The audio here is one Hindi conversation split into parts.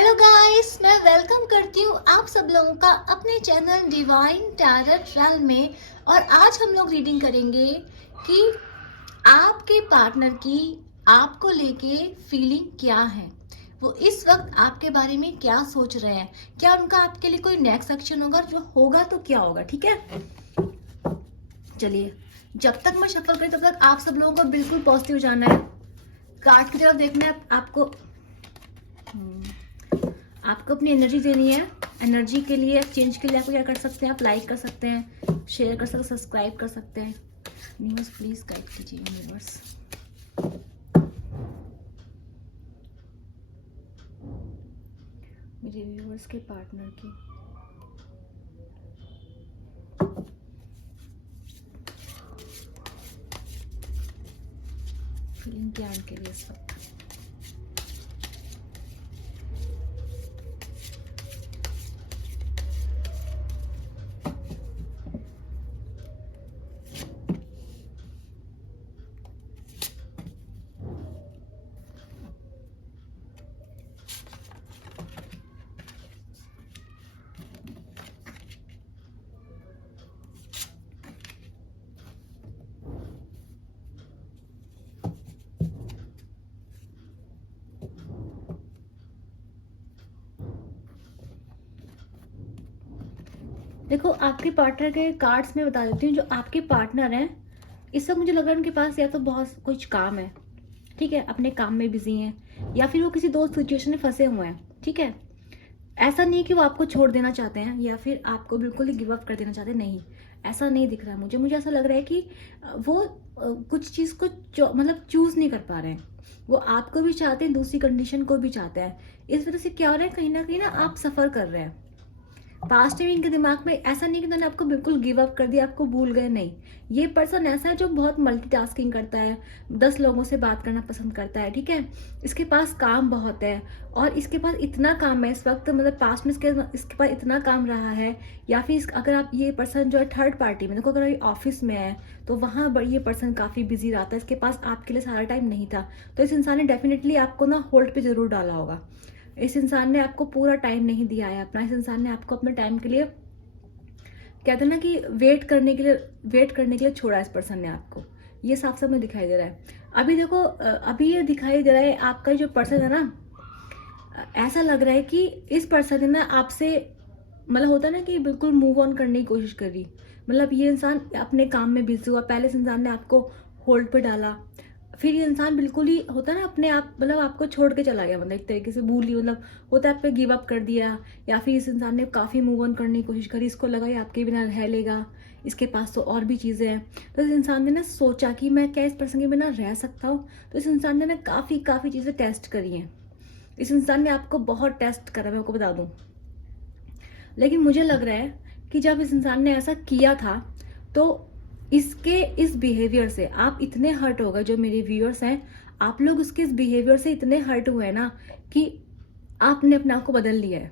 हेलो गाइस, मैं वेलकम करती हूँ आप सब लोगों का अपने चैनल डिवाइन टैरट रेल में। और आज हम लोग रीडिंग करेंगे कि आपके पार्टनर की आपको लेके फीलिंग क्या है, वो इस वक्त आपके बारे में क्या सोच रहे हैं, क्या उनका आपके लिए कोई नेक्स्ट एक्शन होगा, जो होगा तो क्या होगा। ठीक है, चलिए जब तक मैं शफल करी तब तक आप सब लोगों को बिल्कुल पॉजिटिव जाना है, कार्ड की तरफ देखना है आपको। आपको अपनी एनर्जी देनी है। एनर्जी के लिए, चेंज के लिए आपको क्या कर सकते हैं, आप लाइक कर सकते हैं, शेयर कर सकते हैं, सब्सक्राइब कर सकते हैं। न्यूज़ प्लीज गाइड कीजिए यूनिवर्स। मेरे व्यूअर्स के पार्टनर की फीलिंग क्या उनके लिए इस वक्त। देखो, आपके पार्टनर के कार्ड्स में बता देती हूँ। जो आपके पार्टनर हैं इस वक्त मुझे लग रहा है उनके पास या तो बहुत कुछ काम है, ठीक है, अपने काम में बिजी हैं, या फिर वो किसी दोस्त सिचुएशन में फंसे हुए हैं। ठीक है, ऐसा नहीं कि वो आपको छोड़ देना चाहते हैं या फिर आपको बिल्कुल ही गिव अप कर देना चाहते हैं, नहीं, ऐसा नहीं दिख रहा है मुझे ऐसा लग रहा है कि वो कुछ चीज़ को मतलब चूज नहीं कर पा रहे हैं। वो आपको भी चाहते हैं, दूसरी कंडीशन को भी चाहते हैं। इस वजह से क्या हो रहा है, कहीं ना आप सफर कर रहे हैं। पास्ट में इनके दिमाग में ऐसा नहीं कि उन्होंने आपको बिल्कुल गिव अप कर दिया, आपको भूल गए, नहीं। ये पर्सन ऐसा है जो बहुत मल्टीटास्किंग करता है, 10 लोगों से बात करना पसंद करता है। ठीक है, इसके पास काम बहुत है और इसके पास इतना काम है इस वक्त, मतलब पास्ट में इसके पास इतना काम रहा है। या फिर अगर आप ये पर्सन जो है थर्ड पार्टी में देखो, अगर ये ऑफिस में है तो वहाँ ये पर्सन काफ़ी बिजी रहता है, इसके पास आपके लिए सारा टाइम नहीं था। तो इस इंसान ने डेफिनेटली आपको ना होल्ड पे जरूर डाला होगा। इस इंसान ने आपको पूरा टाइम नहीं दिया है अपना। इस इंसान ने आपको अपने टाइम के लिए, कहते हैं ना कि वेट करने के लिए छोड़ा। इस पर्सन ने आपको, ये साफ साफ में दिखाई दे रहा है। अभी देखो, अभी ये दिखाई दे रहा है आपका जो पर्सन है ना, ऐसा लग रहा है कि इस पर्सन ने ना आपसे, मतलब होता है ना कि बिल्कुल मूव ऑन करने की कोशिश कर रही। मतलब ये इंसान अपने काम में बिजी हुआ, पहले इस इंसान ने आपको होल्ड पे डाला, फिर ये इंसान बिल्कुल ही होता है ना अपने आप, मतलब आपको छोड़ के चला गया, मतलब एक तरीके से भूल ही, मतलब होता है आप पे गिव अप कर दिया। या फिर इस इंसान ने काफ़ी मूव ऑन करने की कोशिश करी, इसको लगा ये आपके बिना रह लेगा, इसके पास तो और भी चीज़ें हैं। तो इस इंसान ने ना सोचा कि मैं क्या इस पर्सन के बिना रह सकता हूँ। तो इस इंसान ने ना काफ़ी चीज़ें टेस्ट करी हैं। इस इंसान ने आपको बहुत टेस्ट करा, मैं आपको बता दूँ। लेकिन मुझे लग रहा है कि जब इस इंसान ने ऐसा किया था तो इसके इस बिहेवियर से आप इतने हर्ट हो गए। जो मेरे व्यूअर्स हैं, आप लोग उसके इस बिहेवियर से इतने हर्ट हुए हैं ना कि आपने अपने आप को बदल लिया है।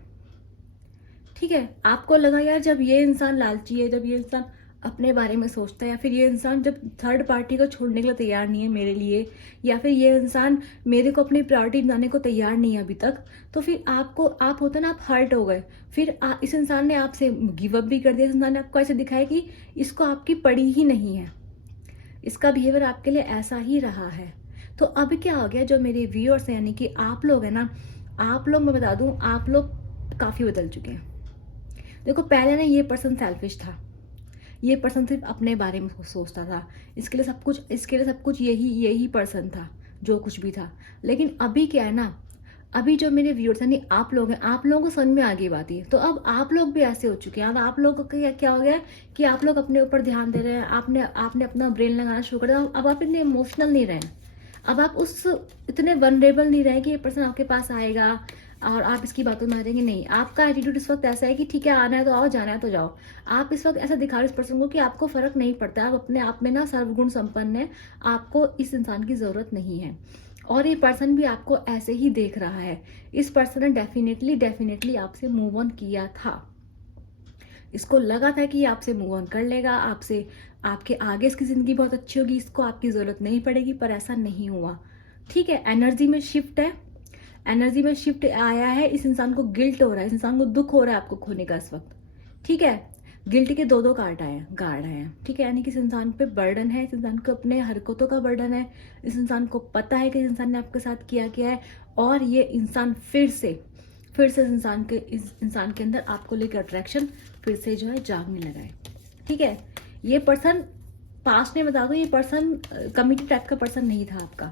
ठीक है, आपको लगा यार जब ये इंसान लालची है, जब ये इंसान अपने बारे में सोचता है, या फिर ये इंसान जब थर्ड पार्टी को छोड़ने के लिए तैयार नहीं है मेरे लिए, या फिर ये इंसान मेरे को अपनी प्रायोरिटी बनाने को तैयार नहीं है अभी तक, तो फिर आप होता ना, आप हर्ट हो गए। फिर इस इंसान ने आपसे गिव अप भी कर दिया। इस इंसान ने आपको ऐसे दिखाया कि इसको आपकी पड़ी ही नहीं है, इसका बिहेवियर आपके लिए ऐसा ही रहा है। तो अब क्या हो गया, जो मेरे व्यूअर्स हैं यानी कि आप लोग हैं ना, आप लोग, मैं बता दूं, आप लोग काफ़ी बदल चुके हैं। देखो, पहले ना ये पर्सन सेल्फिश था, ये पर्सन सिर्फ अपने बारे में सोचता था, इसके लिए सब कुछ यही पर्सन था, जो कुछ भी था। लेकिन अभी क्या है ना, अभी जो मेरे व्यूअर्स यानी आप लोग हैं, आप लोगों को समझ में आ गई बात है। तो अब आप लोग भी ऐसे हो चुके हैं। अब आप लोगों का क्या हो गया है कि आप लोग अपने ऊपर ध्यान दे रहे हैं, आपने अपना ब्रेन लगाना शुरू कर दिया। अब आप इतने इमोशनल नहीं रहे। अब आप उस इतने वनरेबल नहीं रहे कि ये पर्सन आपके पास आएगा और आप इसकी बातों में आ जाएंगे। नहीं, आपका एटीट्यूड इस वक्त ऐसा है कि ठीक है, आना है तो आओ, जाना है तो जाओ। आप इस वक्त ऐसा दिखा रहे हो इस पर्सन को कि आपको फर्क नहीं पड़ता। आप अपने आप में ना सर्वगुण संपन्न है, आपको इस इंसान की जरूरत नहीं है। और ये पर्सन भी आपको ऐसे ही देख रहा है। इस पर्सन ने डेफिनेटली आपसे मूव ऑन किया था। इसको लगा था कि आपसे मूव ऑन कर लेगा, आपसे, आपके आगे इसकी जिंदगी बहुत अच्छी होगी, इसको आपकी जरूरत नहीं पड़ेगी, पर ऐसा नहीं हुआ। ठीक है, एनर्जी में शिफ्ट है। एनर्जी में शिफ्ट आया है, इस इंसान को गिल्ट हो रहा है, इस इंसान को दुख हो रहा है आपको खोने का इस वक्त। ठीक है, गिल्ट के दो कार्ड आए हैं। ठीक है, यानी कि इस इंसान पे बर्डन है, इस इंसान को अपने हरकतों का बर्डन है, इस इंसान को पता है कि इस इंसान ने आपके साथ किया है, और ये इंसान फिर से इस इंसान के अंदर आपको लेकर अट्रैक्शन फिर से जो है जागने लगा है। ठीक है, ये पर्सन पास्ट में बता दो, ये पर्सन कमिटी टाइप का पर्सन नहीं था आपका।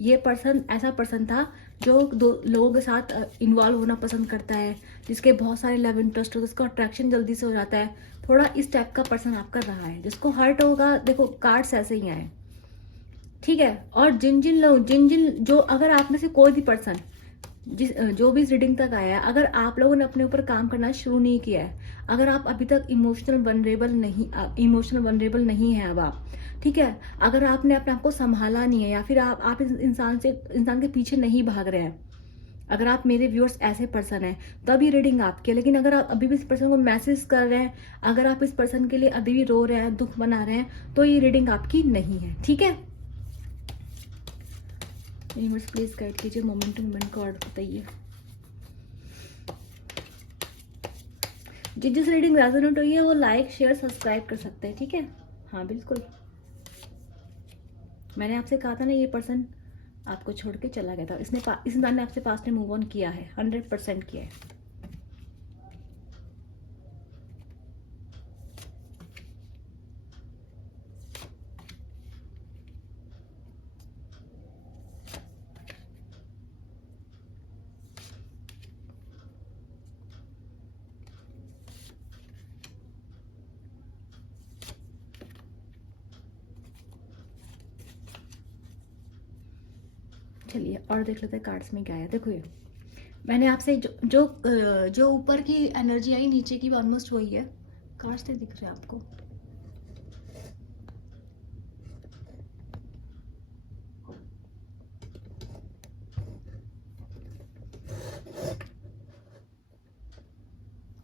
ये पर्सन ऐसा पर्सन था जो दो लोगों के साथ इन्वॉल्व होना पसंद करता है, जिसके बहुत सारे लव इंटरेस्ट होते हैं, जिसका अट्रैक्शन जल्दी से हो जाता है। थोड़ा इस टाइप का पर्सन आपका रहा है, जिसको हर्ट होगा। देखो कार्ड्स ऐसे ही आए। ठीक है, और जिन जो अगर आप में से कोई भी पर्सन जो भी इस रीडिंग तक आया है, अगर आप लोगों ने अपने ऊपर काम करना शुरू नहीं किया है, अगर आप अभी तक इमोशनल वनरेबल नहीं है अब आप, ठीक है, अगर आपने अपने आप को संभाला नहीं है, या फिर आप इस इंसान के पीछे नहीं भाग रहे हैं, अगर आप मेरे व्यूअर्स ऐसे पर्सन हैं तब ये रीडिंग आपकी है। लेकिन अगर आप अभी भी इस पर्सन को मैसेज कर रहे हैं, अगर आप इस पर्सन के लिए अभी भी रो रहे हैं, दुख बना रहे हैं, तो ये रीडिंग आपकी नहीं है। ठीक है, यूनिवर्स प्लीज गाइड कीजिए, मोमेंट टू मोमेंट का ऑर्डर बताइए। जिस रीडिंग रेजोनेट हुई है वो लाइक शेयर सब्सक्राइब कर सकते हैं। ठीक है, हाँ बिल्कुल, मैंने आपसे कहा था ना ये पर्सन आपको छोड़ के चला गया था। इस इंसान ने आपसे पास्ट में मूव ऑन किया है, 100% किया है। चलिए और देख लेते हैं कार्ड्स में क्या है। देखो ये मैंने आपसे जो ऊपर की एनर्जी आई नीचे की भी ऑलमोस्ट वही है। कार्ड्स नहीं दिख रहे आपको?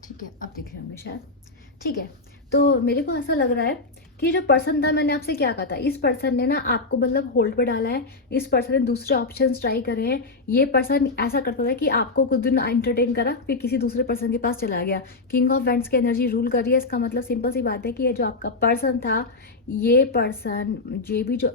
ठीक है, अब दिख रहे होंगे शायद। ठीक है, तो मेरे को ऐसा लग रहा है कि जो पर्सन था, मैंने आपसे क्या कहा था, इस पर्सन ने ना आपको मतलब होल्ड पे डाला है। इस पर्सन ने दूसरे ऑप्शंस ट्राई करे हैं। ये पर्सन ऐसा करता था कि आपको कुछ दिन एंटरटेन करा, फिर किसी दूसरे पर्सन के पास चला गया। किंग ऑफ वेंट्स की एनर्जी रूल कर रही है। इसका मतलब सिंपल सी बात है कि ये जो आपका पर्सन था, ये पर्सन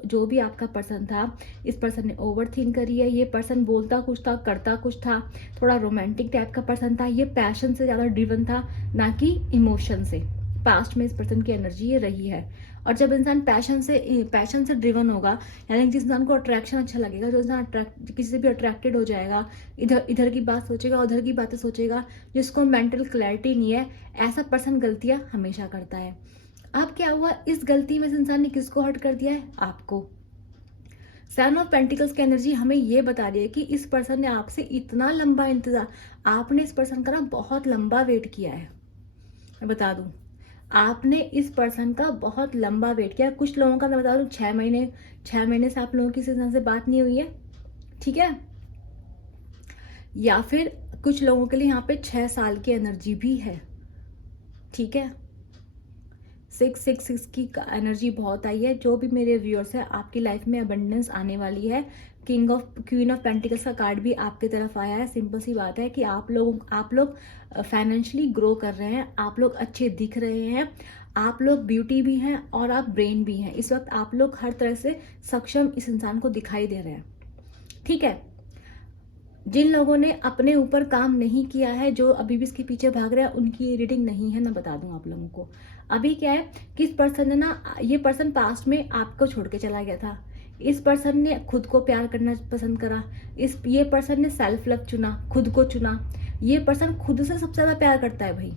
जो भी आपका पर्सन था, इस पर्सन ने ओवर थिंक करी है। ये पर्सन बोलता कुछ था, करता कुछ था, थोड़ा रोमांटिक टाइप का पर्सन था। ये पैशन से ज़्यादा ड्रिवन था, ना कि इमोशन से। पास्ट में इस पर्सन की एनर्जी ये रही है। और जब इंसान पैशन से ड्रिवन होगा, यानी जिस इंसान को अट्रैक्शन अच्छा लगेगा, जो इंसान किसी से भी अट्रैक्टेड हो जाएगा, इधर की बात सोचेगा, उधर की बातें सोचेगा, जिसको मेंटल क्लैरिटी नहीं है, ऐसा पर्सन गलतियां हमेशा करता है। अब क्या हुआ, इस गलती में इस इंसान ने किसको हर्ट कर दिया है? आपको। सेवन ऑफ पेंटिकल्स की एनर्जी हमें ये बता रही है कि इस पर्सन ने आपसे इतना लंबा इंतजार, आपने इस पर्सन का ना बहुत लंबा वेट किया है। मैं बता दूं, आपने इस पर्सन का बहुत लंबा वेट किया। कुछ लोगों का मैं बता दूं 6 महीने से आप लोगों की इस इंसान से बात नहीं हुई है। ठीक है, या फिर कुछ लोगों के लिए यहाँ पे 6 साल की एनर्जी भी है। ठीक है, 666 की एनर्जी बहुत आई है। जो भी मेरे व्यूअर्स है, आपकी लाइफ में अबंडेंस आने वाली है। क्वीन ऑफ पेंटिकल्स का कार्ड भी आपकी तरफ आया है। सिंपल सी बात है कि आप लोग फाइनेंशियली ग्रो कर रहे हैं, आप लोग अच्छे दिख रहे हैं, आप लोग ब्यूटी भी हैं और आप ब्रेन भी हैं। इस वक्त आप लोग हर तरह से सक्षम इस इंसान को दिखाई दे रहे हैं। ठीक है, जिन लोगों ने अपने ऊपर काम नहीं किया है, जो अभी भी इसके पीछे भाग रहे हैं, उनकी रीडिंग नहीं है। मैं बता दूं आप लोगों को, अभी क्या है कि इस पर्सन ने ना, ये पर्सन पास्ट में आपको छोड़ के चला गया था। इस पर्सन ने खुद को प्यार करना पसंद करा। ये पर्सन ने सेल्फ लव चुना, खुद को चुना। ये पर्सन खुद से सबसे ज्यादा प्यार करता है भाई।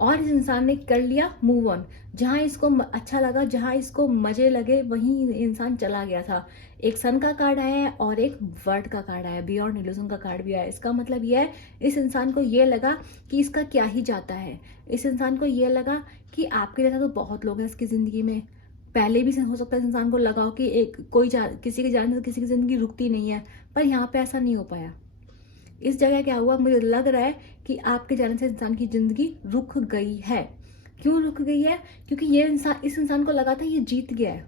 और इस इंसान ने कर लिया मूव ऑन। जहां इसको अच्छा लगा, जहां इसको मजे लगे, वहीं इंसान चला गया था। एक सन का कार्ड आया है और एक वर्ड का कार्ड आया है, बियॉन्ड इल्यूजन का कार्ड भी आया है। इसका मतलब यह है, इस इंसान को यह लगा कि इसका क्या ही जाता है। इस इंसान को यह लगा कि आपके जैसा तो बहुत लोग हैं इसकी जिंदगी में। पहले भी हो सकता है इस इंसान को लगा हो कि किसी के जाने से किसी की जिंदगी रुकती नहीं है, पर यहाँ पे ऐसा नहीं हो पाया। इस जगह क्या हुआ, मुझे लग रहा है कि आपके जाने से इंसान की जिंदगी रुक गई है। क्यों रुक गई है? क्योंकि इस इंसान को लगा था ये जीत गया है,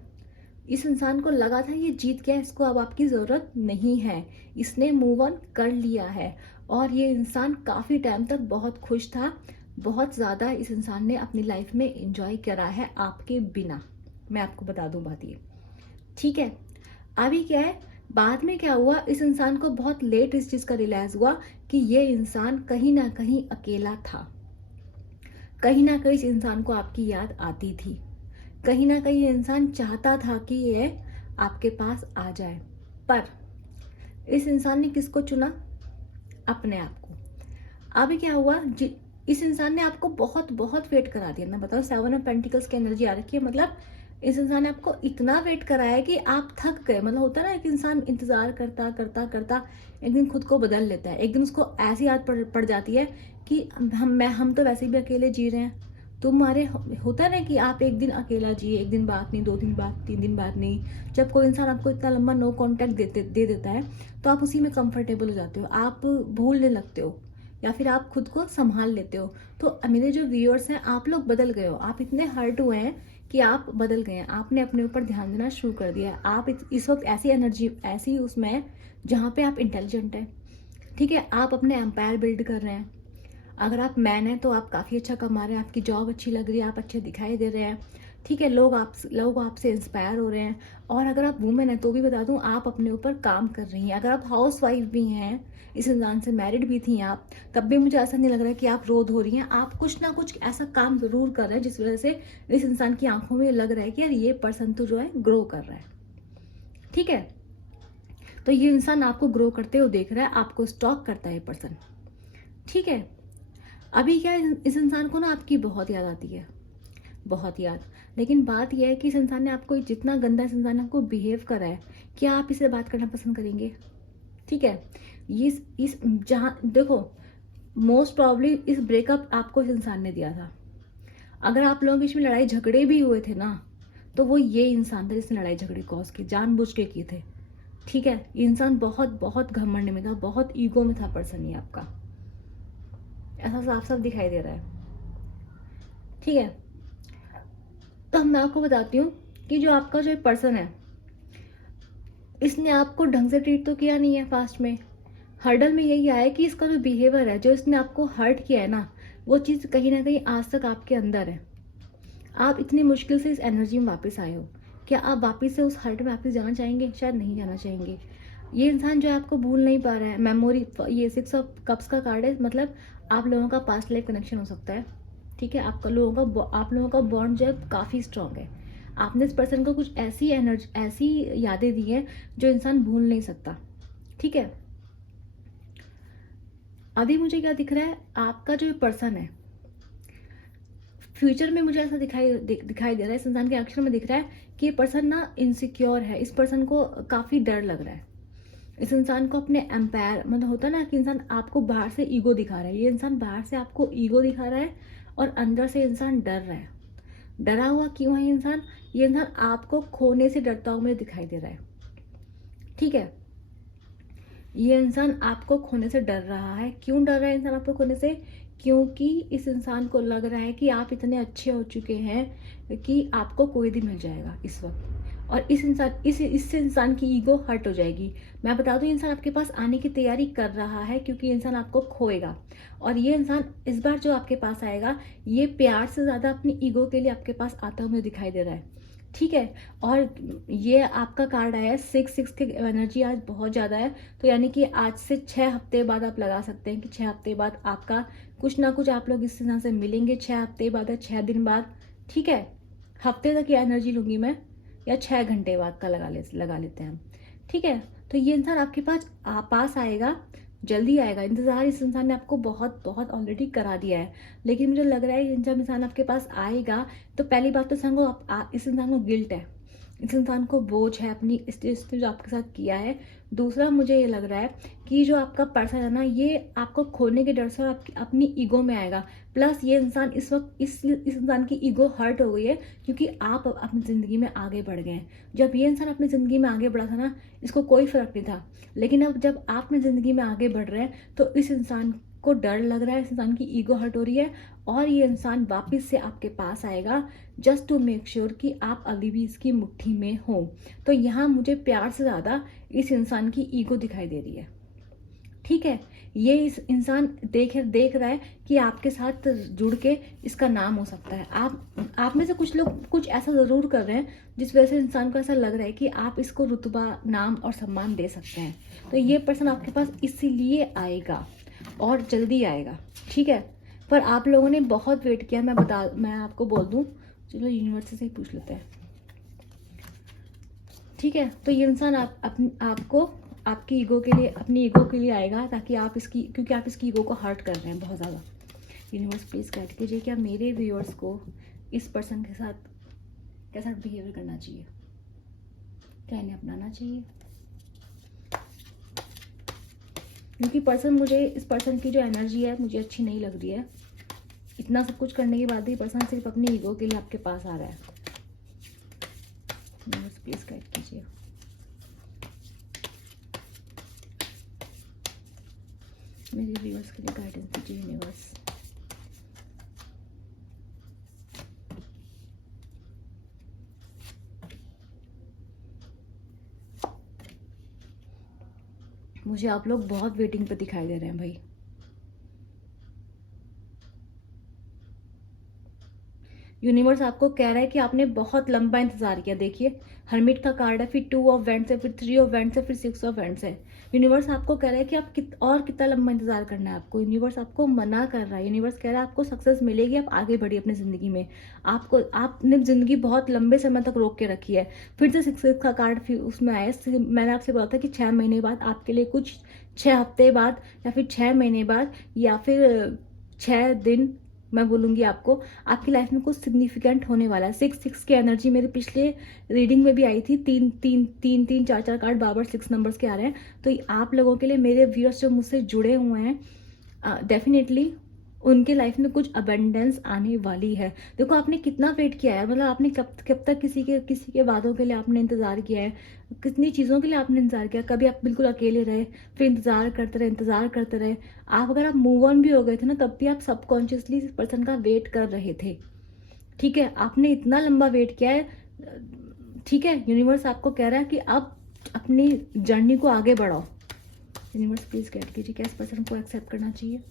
इस इंसान को लगा था ये जीत गया, इसको अब आपकी ज़रूरत नहीं है, इसने मूव ऑन कर लिया है। और ये इंसान काफ़ी टाइम तक बहुत खुश था, बहुत ज़्यादा इस इंसान ने अपनी लाइफ में एंजॉय करा है आपके बिना। मैं आपको बता दूं बात ये, ठीक है। अभी क्या है, बाद में क्या हुआ, इस इंसान को बहुत लेट इस चीज़ का रियलाइज़ हुआ कि ये इंसान कहीं ना कहीं अकेला था। कहीं ना कहीं इस इंसान को आपकी याद आती थी, कहीं ना कहीं ये इंसान चाहता था कि ये आपके पास आ जाए। पर इस इंसान ने किसको चुना? अपने आप को। अभी क्या हुआ, इस इंसान ने आपको बहुत बहुत वेट करा दिया। मैं बताऊँ, 7 ऑफ पेंटिकल्स की एनर्जी आ रखी है, मतलब इस इंसान ने आपको इतना वेट कराया है कि आप थक गए। मतलब होता है ना, एक इंसान इंतजार करता करता करता एक दिन खुद को बदल लेता है। एक दिन उसको ऐसी याद पड़ जाती है कि हम तो वैसे भी अकेले जी रहे हैं। तुम्हारे होता है ना कि आप एक दिन अकेला जिए, एक दिन बात नहीं, 2 दिन बाद, 3 दिन बाद नहीं। जब कोई इंसान आपको इतना लंबा नो कांटेक्ट दे देता है तो आप उसी में कंफर्टेबल हो जाते हो, आप भूलने लगते हो या फिर आप खुद को संभाल लेते हो। तो मेरे जो व्यूअर्स हैं, आप लोग बदल गए हो, आप इतने हर्ट हुए हैं कि आप बदल गए हैं, आपने अपने ऊपर ध्यान देना शुरू कर दिया है। आप इस वक्त ऐसी एनर्जी, ऐसी उसमें है जहाँ पे आप इंटेलिजेंट हैं, ठीक है। आप अपने एम्पायर बिल्ड कर रहे हैं। अगर आप मैन हैं तो आप काफ़ी अच्छा कमा रहे हैं, आपकी जॉब अच्छी लग रही है, आप अच्छे दिखाई दे रहे हैं, ठीक है। लोग आपसे इंस्पायर हो रहे हैं। और अगर आप वुमेन हैं तो भी बता दूं, आप अपने ऊपर काम कर रही हैं। अगर आप हाउस वाइफ भी हैं, इस इंसान से मैरिड भी थी आप, तब भी मुझे ऐसा नहीं लग रहा है कि आप रो धो रही हैं। आप कुछ ना कुछ ऐसा काम जरूर कर रहे हैं जिस वजह से इस इंसान की आंखों में लग रहा है कि यार ये पर्सन तो जो है ग्रो कर रहा है, ठीक है। तो ये इंसान आपको ग्रो करते हुए देख रहा है, आपको स्टॉक करता है ये पर्सन, ठीक है। अभी क्या है, इस इंसान को ना आपकी बहुत याद आती है, बहुत याद। लेकिन बात यह है कि इस इंसान ने आपको जितना गंदा इस इंसान ने आपको बिहेव करा है, क्या आप इससे बात करना पसंद करेंगे? ठीक है। ये इस जहाँ देखो, मोस्ट प्रॉब्ली इस ब्रेकअप आपको इस इंसान ने दिया था। अगर आप लोगों के बीच में लड़ाई झगड़े भी हुए थे ना, तो वो ये इंसान था जिसने लड़ाई झगड़े कॉज की, जानबूझ के किए थे, ठीक है। ये इंसान बहुत बहुत घमंड में था, बहुत ईगो में था पर्सन ये आपका, ऐसा साफ साफ दिखाई दे रहा है, ठीक है। तो मैं आपको बताती हूँ कि जो आपका जो पर्सन है, इसने आपको ढंग से ट्रीट तो किया नहीं है पास्ट में। हर्डल में यही आया कि इसका जो बिहेवियर है, जो इसने आपको हर्ट किया है ना, वो चीज़ कहीं ना कहीं आज तक आपके अंदर है। आप इतनी मुश्किल से इस एनर्जी में वापस आए हो, क्या आप वापस से उस हर्ट में वापस जाना चाहेंगे? शायद नहीं जाना चाहेंगे। ये इंसान जो है आपको भूल नहीं पा रहा है। मेमोरी, ये 6 ऑफ कप्स का कार्ड है, मतलब आप लोगों का पास्ट लाइफ कनेक्शन हो सकता है, ठीक है। आप लोगों का बॉन्ड जो है काफ़ी स्ट्रांग है। आपने इस पर्सन को कुछ ऐसी एनर्जी, ऐसी यादें दी हैं जो इंसान भूल नहीं सकता, ठीक है। अभी मुझे क्या दिख रहा है, आपका जो पर्सन है फ्यूचर में, मुझे ऐसा दिखाई दे रहा है, इस इंसान के एक्शन में दिख रहा है कि ये पर्सन ना इनसिक्योर है। इस पर्सन को काफ़ी डर लग रहा है। इस इंसान को अपने एम्पायर, मतलब होता है ना कि इंसान आपको बाहर से ईगो दिखा रहा है, ये इंसान बाहर से आपको ईगो दिखा रहा है और अंदर से इंसान डर रहा है। डरा हुआ क्यों है ये इंसान आपको खोने से डरता हुआ मुझे दिखाई दे रहा है, ठीक है। ये इंसान आपको खोने से डर रहा है। क्यों डर रहा है इंसान आपको खोने से? क्योंकि इस इंसान को लग रहा है कि आप इतने अच्छे हो चुके हैं कि आपको कोई भी मिल जाएगा इस वक्त, और इससे इंसान की ईगो हर्ट हो जाएगी। मैं बता दूं, इंसान आपके पास आने की तैयारी कर रहा है क्योंकि इंसान आपको खोएगा। और ये इंसान इस बार जो आपके पास आएगा, ये प्यार से ज्यादा अपनी ईगो के लिए आपके पास आता हुआ दिखाई दे रहा है, ठीक है। और ये आपका कार्ड आया है 6 की एनर्जी आज बहुत ज़्यादा है। तो यानी कि आज से 6 हफ्ते बाद आप लगा सकते हैं कि 6 हफ्ते बाद आपका कुछ ना कुछ आप लोग इस इंसान से मिलेंगे। 6 हफ्ते बाद या 6 दिन बाद, ठीक है। हफ्ते तक ये एनर्जी लूंगी मैं, या 6 घंटे बाद का लगा लेते हैं हम, ठीक है। तो ये इंसान आपके पास आएगा, जल्दी आएगा। इंतजार इस इंसान ने आपको बहुत बहुत ऑलरेडी करा दिया है, लेकिन मुझे लग रहा है जब इंसान आपके पास आएगा तो पहली बात तो इस इंसान को गिल्ट है, इस इंसान को बोझ है अपनी इसने जो आपके साथ किया है। दूसरा, मुझे ये लग रहा है कि जो आपका पर्सन है ना, ये आपको खोने के डर से और अपनी ईगो में आएगा। प्लस ये इंसान इस वक्त इस इंसान की ईगो हर्ट हो गई है क्योंकि आप अपनी ज़िंदगी में आगे बढ़ गए हैं। जब ये इंसान अपनी ज़िंदगी में आगे बढ़ा था ना, इसको कोई फर्क नहीं था। लेकिन अब जब आप अपनी ज़िंदगी में आगे बढ़ रहे हैं तो इस इंसान को डर लग रहा है, इस इंसान की ईगो हर्ट हो रही है, और ये इंसान वापस से आपके पास आएगा जस्ट टू मेक श्योर कि आप अभी भी इसकी मुट्ठी में हो। तो यहाँ मुझे प्यार से ज़्यादा इस इंसान की ईगो दिखाई दे रही है। ठीक है, ये इस इंसान देख रहा है कि आपके साथ जुड़ के इसका नाम हो सकता है। आप में से कुछ लोग कुछ ऐसा ज़रूर कर रहे हैं जिस वजह से इंसान को ऐसा लग रहा है कि आप इसको रुतबा, नाम और सम्मान दे सकते हैं। तो ये पर्सन आपके पास इसीलिए आएगा और जल्दी आएगा। ठीक है, पर आप लोगों ने बहुत वेट किया। मैं आपको बोल दूं, चलो यूनिवर्स से ही पूछ लेते हैं। ठीक है, तो ये इंसान आपको आपकी ईगो के लिए, अपनी ईगो के लिए आएगा, ताकि आप इसकी, क्योंकि आप इसकी ईगो को हर्ट कर रहे हैं बहुत ज़्यादा। यूनिवर्स प्लीज़ गाइड कीजिए, क्या मेरे व्यूअर्स को इस पर्सन के साथ कैसा बिहेवियर करना चाहिए, क्या इन्हें अपनाना चाहिए? क्योंकि इस पर्सन की जो एनर्जी है मुझे अच्छी नहीं लग रही है। इतना सब कुछ करने के बाद भी पर्सन सिर्फ अपनी ईगो के लिए आपके पास आ रहा है। यूनिवर्स प्लीज़ गाइड कीजिए। मेरे व्यूअर्स के लिए गाइडेंस दीजिए यूनिवर्स। मुझे आप लोग बहुत वेटिंग पे दिखाई दे रहे हैं भाई। यूनिवर्स आपको कह रहा है कि आपने बहुत लंबा इंतजार किया। देखिए, हर्मिट का कार्ड है, फिर 2 ऑफ वेंट्स है, फिर 3 ऑफ वेंट्स है, फिर 6 ऑफ वेंट्स है। यूनिवर्स आपको कह रहा है कि आप कितना लंबा इंतजार करना है आपको। यूनिवर्स आपको मना कर रहा है। यूनिवर्स कह रहा है आपको सक्सेस मिलेगी, आप आगे बढ़िए अपनी ज़िंदगी में। आपने ज़िंदगी बहुत लंबे समय तक रोक के रखी है। फिर से 6 का कार्ड फिर उसमें आया। मैंने आपसे बोला था कि 6 महीने बाद आपके लिए कुछ, 6 हफ्ते बाद या फिर 6 महीने बाद या फिर 6 दिन, मैं बोलूँगी आपको, आपकी लाइफ में कुछ सिग्निफिकेंट होने वाला है। 6 की एनर्जी मेरे पिछले रीडिंग में भी आई थी। 3 4 कार्ड बार 6 नंबर्स के आ रहे हैं। तो आप लोगों के लिए, मेरे व्यूअर्स जो मुझसे जुड़े हुए हैं, डेफिनेटली उनके लाइफ में कुछ अबंडेंस आने वाली है। देखो, आपने कितना वेट किया है, मतलब आपने कब तक किसी के वादों के लिए आपने इंतज़ार किया है, कितनी चीज़ों के लिए आपने इंतज़ार किया। कभी आप बिल्कुल अकेले रहे, फिर इंतज़ार करते रहे। अगर आप मूव ऑन भी हो गए थे ना, तब भी आप सबकॉन्शियसली इस पर्सन का वेट कर रहे थे। ठीक है, आपने इतना लंबा वेट किया है। ठीक है, यूनिवर्स आपको कह रहा है कि आप अपनी जर्नी को आगे बढ़ाओ। यूनिवर्स प्लीज़ गाइड कीजिए, क्या इस पर्सन को एक्सेप्ट करना चाहिए?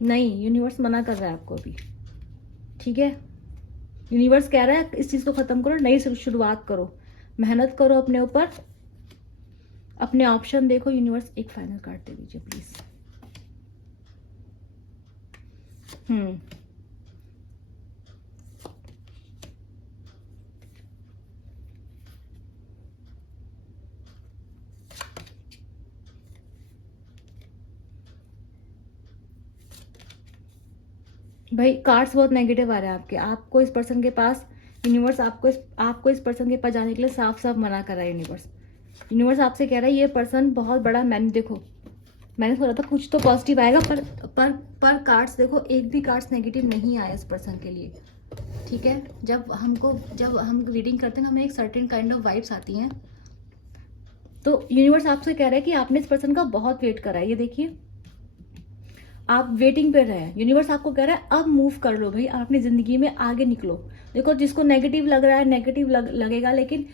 नहीं, यूनिवर्स मना कर रहा है आपको अभी। ठीक है, यूनिवर्स कह रहा है इस चीज़ को ख़त्म करो, नई शुरुआत करो, मेहनत करो अपने ऊपर, अपने ऑप्शन देखो। यूनिवर्स एक फाइनल कार्ड दे दीजिए प्लीज़। भाई, कार्ड्स बहुत नेगेटिव आ रहे हैं आपको इस पर्सन के पास। यूनिवर्स आपको इस पर्सन के पास जाने के लिए साफ साफ मना कर रहा है। यूनिवर्स आपसे कह रहा है ये पर्सन बहुत बड़ा, मैंने सोचा था कुछ तो पॉजिटिव आएगा, पर कार्ड्स देखो, एक भी कार्ड्स नेगेटिव नहीं आया इस पर्सन के लिए। ठीक है, जब हम रीडिंग करते हैं ना, हमें एक सर्टेन काइंड ऑफ वाइब्स आती हैं। तो यूनिवर्स आपसे कह रहा है कि आपने इस पर्सन का बहुत वेट करा है। ये देखिए, आप वेटिंग पे रहे हैं। यूनिवर्स आपको कह रहा है अब मूव कर लो भाई, आप अपनी जिंदगी में आगे निकलो। देखो, जिसको नेगेटिव लग रहा है नेगेटिव लगेगा, लेकिन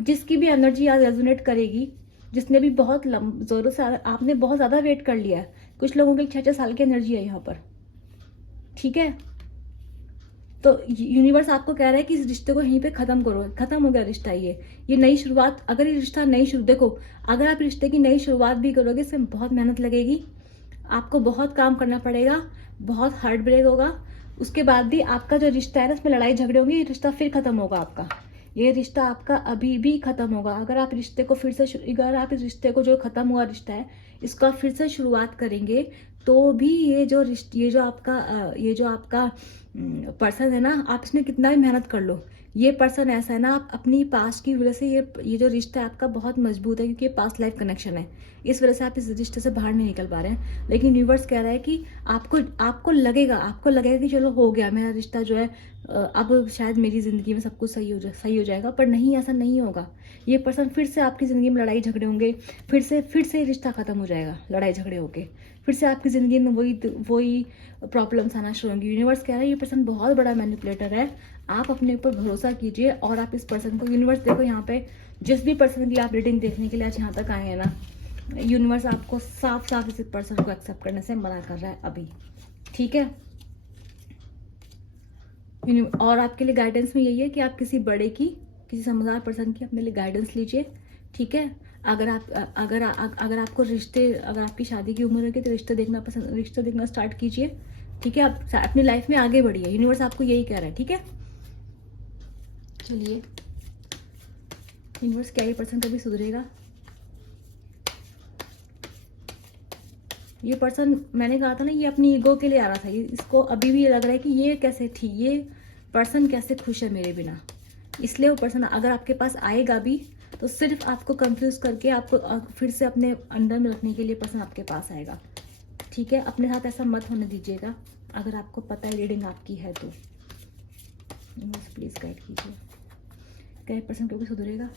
जिसकी भी एनर्जी आज रेजोनेट करेगी, जिसने भी बहुत जोरों से, आपने बहुत ज्यादा वेट कर लिया है। कुछ लोगों की 6 साल की एनर्जी है यहाँ पर। ठीक है, तो यूनिवर्स आपको कह रहा है कि इस रिश्ते को यहीं पे खत्म करो। खत्म हो गया रिश्ता। ये नई शुरुआत, अगर ये रिश्ता देखो, अगर आप रिश्ते की नई शुरुआत भी करोगे, इसमें बहुत मेहनत लगेगी, आपको बहुत काम करना पड़ेगा, बहुत हार्ट ब्रेक होगा। उसके बाद भी आपका जो रिश्ता है ना, उसमें लड़ाई झगड़े होंगे, ये रिश्ता फिर खत्म होगा आपका। ये रिश्ता आपका अभी भी खत्म होगा। अगर आप इस रिश्ते को, जो खत्म हुआ रिश्ता है, इसका फिर से शुरुआत करेंगे, तो भी ये जो आपका पर्सन है ना, आप इसमें कितना भी मेहनत कर लो, ये पर्सन ऐसा है ना, आप अपनी पास्ट की वजह से ये जो रिश्ता है आपका बहुत मजबूत है, क्योंकि ये पास्ट लाइफ कनेक्शन है। इस वजह से आप इस रिश्ते से बाहर नहीं निकल पा रहे हैं। लेकिन यूनिवर्स कह रहा है कि आपको लगेगा कि चलो हो गया मेरा रिश्ता जो है, अब शायद मेरी ज़िंदगी में सब कुछ सही हो जाएगा। पर नहीं, ऐसा नहीं होगा। ये पर्सन फिर से आपकी ज़िंदगी में लड़ाई झगड़े होंगे, फिर से रिश्ता ख़त्म हो जाएगा लड़ाई झगड़े होके, फिर से आपकी ज़िंदगी में वही प्रॉब्लम्स आना शुरू होंगी। यूनिवर्स कह रहा है ये पर्सन बहुत बड़ा मैनिपुलेटर है, आप अपने ऊपर भरोसा कीजिए और आप इस पर्सन को, यूनिवर्स देखो यहाँ पे जिस भी पर्सन की आप रीडिंग देखने के लिए आज यहाँ तक आए हैं ना, यूनिवर्स आपको साफ साफ इस पर्सन को एक्सेप्ट करने से मना कर रहा है अभी, ठीक है। और आपके लिए गाइडेंस में यही है कि आप किसी समझदार पर्सन की अपने लिए गाइडेंस लीजिए, ठीक है। अगर आपकी शादी की उम्र होगी तो रिश्ते देखना स्टार्ट कीजिए, ठीक है। आप अपनी लाइफ में आगे बढ़िए, यूनिवर्स आपको यही कह रहा है, ठीक है। चलिए, यूनिवर्स क्या ये पर्सन कभी सुधरेगा? ये पर्सन, मैंने कहा था ना, ये अपनी ईगो के लिए आ रहा था। इसको अभी भी ये लग रहा है कि ये पर्सन कैसे खुश है मेरे बिना। इसलिए वो पर्सन अगर आपके पास आएगा भी तो सिर्फ आपको कंफ्यूज करके आपको फिर से अपने अंडर में रखने के लिए पर्सन आपके पास आएगा, ठीक है। अपने साथ ऐसा मत होने दीजिएगा। अगर आपको पता है रीडिंग आपकी है तो प्लीज गाइड कीजिए, क्या पर्सन क्योंकि सुधरेगा?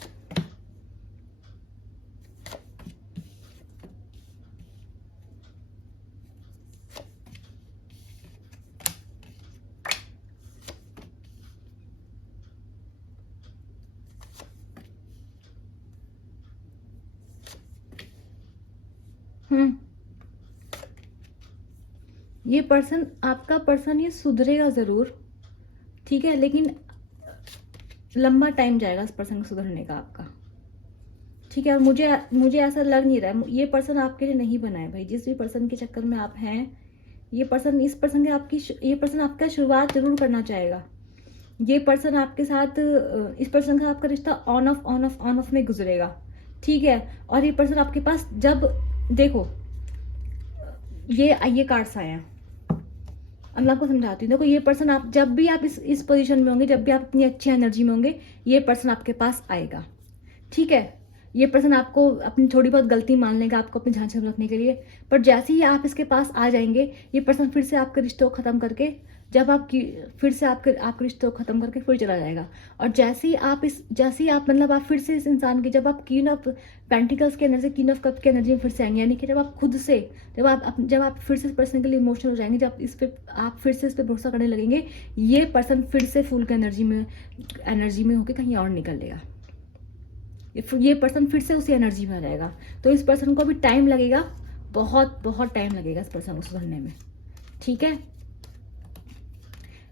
ये पर्सन, आपका पर्सन, ये सुधरेगा जरूर, ठीक है, लेकिन लंबा टाइम जाएगा इस पर्सन को सुधरने का आपका, ठीक है। और मुझे ऐसा लग नहीं रहा है ये पर्सन आपके लिए नहीं बना है भाई। जिस भी पर्सन के चक्कर में आप हैं, ये पर्सन आपका शुरुआत जरूर करना चाहेगा। ये पर्सन आपके साथ, इस पर्सन का आपका रिश्ता ऑन ऑफ में गुजरेगा, ठीक है। और ये पर्सन आपके पास जब, देखो ये कार्ड्स आए हैं, अब मैं आपको समझाती हूँ। देखो ये पर्सन, आप जब भी आप इस पोजीशन में होंगे, जब भी आप इतनी अच्छी एनर्जी में होंगे, ये पर्सन आपके पास आएगा, ठीक है। ये पर्सन आपको अपनी थोड़ी बहुत गलती मान लेगा आपको अपनी झांसे में रखने के लिए, पर जैसे ही आप इसके पास आ जाएंगे, ये पर्सन फिर से आपके रिश्ते को खत्म करके, फिर से आपके रिश्ते को खत्म करके फिर चला जाएगा। और जैसे ही आप मतलब आप फिर से इस इंसान की, जब आप क्वीन ऑफ पेंटिकल्स की एनर्जी, क्वीन ऑफ कप की एनर्जी में फिर से आएंगे, यानी कि जब आप खुद से, जब आप फिर से पर्सनली इमोशनल हो जाएंगे, जब आप फिर से इस पर भरोसा करने लगेंगे, ये पर्सन फिर से फुल की एनर्जी में होकर कहीं और निकल लेगा। ये पर्सन फिर से उसी एनर्जी में आ जाएगा। तो इस पर्सन को भी टाइम लगेगा, बहुत बहुत टाइम लगेगा इस पर्सन को सुधरने में, ठीक है।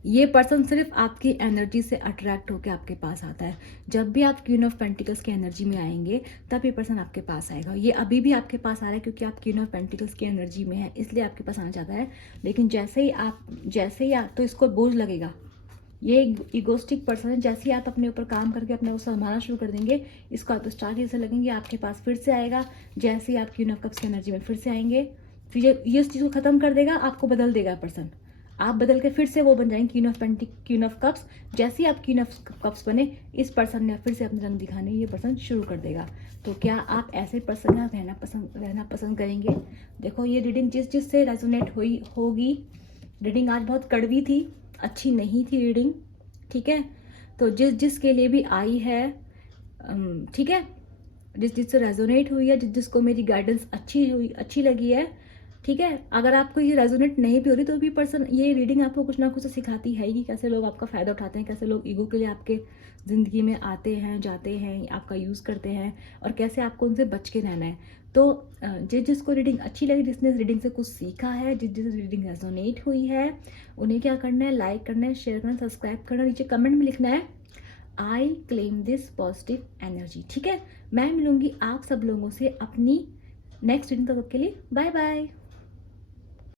ये पर्सन सिर्फ आपकी एनर्जी से अट्रैक्ट होकर आपके पास आता है। जब भी आप क्वीन ऑफ पेंटिकल्स की एनर्जी में आएंगे, तब ये पर्सन आपके पास आएगा। ये अभी भी आपके पास आ रहा है क्योंकि आप क्वीन ऑफ पेंटिकल्स की एनर्जी में है, इसलिए आपके पास आना चाहता है। लेकिन जैसे ही आप तो इसको बोझ लगेगा। ये एक इगोस्टिक पर्सन है। जैसे ही आप अपने ऊपर काम करके अपने को संभालना शुरू कर देंगे, इसका तो स्टार्ट ही से लगेंगे, आपके पास फिर से आएगा। जैसे ही आप क्वीन ऑफ कप्स की एनर्जी में फिर से आएंगे, फिर ये इस चीज़ को खत्म कर देगा, आपको बदल देगा पर्सन। आप बदल के फिर से वो बन जाएंगे क्वीन ऑफ कप्स। जैसे ही आप क्वीन ऑफ कप्स बने, इस पर्सन ने फिर से अपने रंग दिखाने ये पर्सन शुरू कर देगा। तो क्या आप ऐसे पर्सन के साथ रहना पसंद करेंगे? देखो ये रीडिंग जिससे रेजोनेट होगी, रीडिंग आज बहुत कड़वी थी, अच्छी नहीं थी रीडिंग, ठीक है। तो जिसके लिए भी आई है, ठीक है, जिससे रेजोनेट हुई है, जिसको मेरी गाइडेंस अच्छी लगी है, ठीक है। अगर आपको ये रेजोनेट नहीं भी हो रही तो भी पर्सन, ये रीडिंग आपको कुछ ना कुछ सिखाती है कि कैसे लोग आपका फ़ायदा उठाते हैं, कैसे लोग ईगो के लिए आपके ज़िंदगी में आते हैं, जाते हैं, आपका यूज़ करते हैं, और कैसे आपको उनसे बच के रहना है। तो जिसको रीडिंग अच्छी लगी, जिसने रीडिंग से कुछ सीखा है, जिस रीडिंग रेजोनेट हुई है, उन्हें क्या करना है, लाइक करना है, शेयर करना है, सब्सक्राइब करना, नीचे कमेंट में लिखना है I claim this positive energy, ठीक है। मैं मिलूंगी आप सब लोगों से अपनी नेक्स्ट रीडिंग तक के लिए। Bye bye.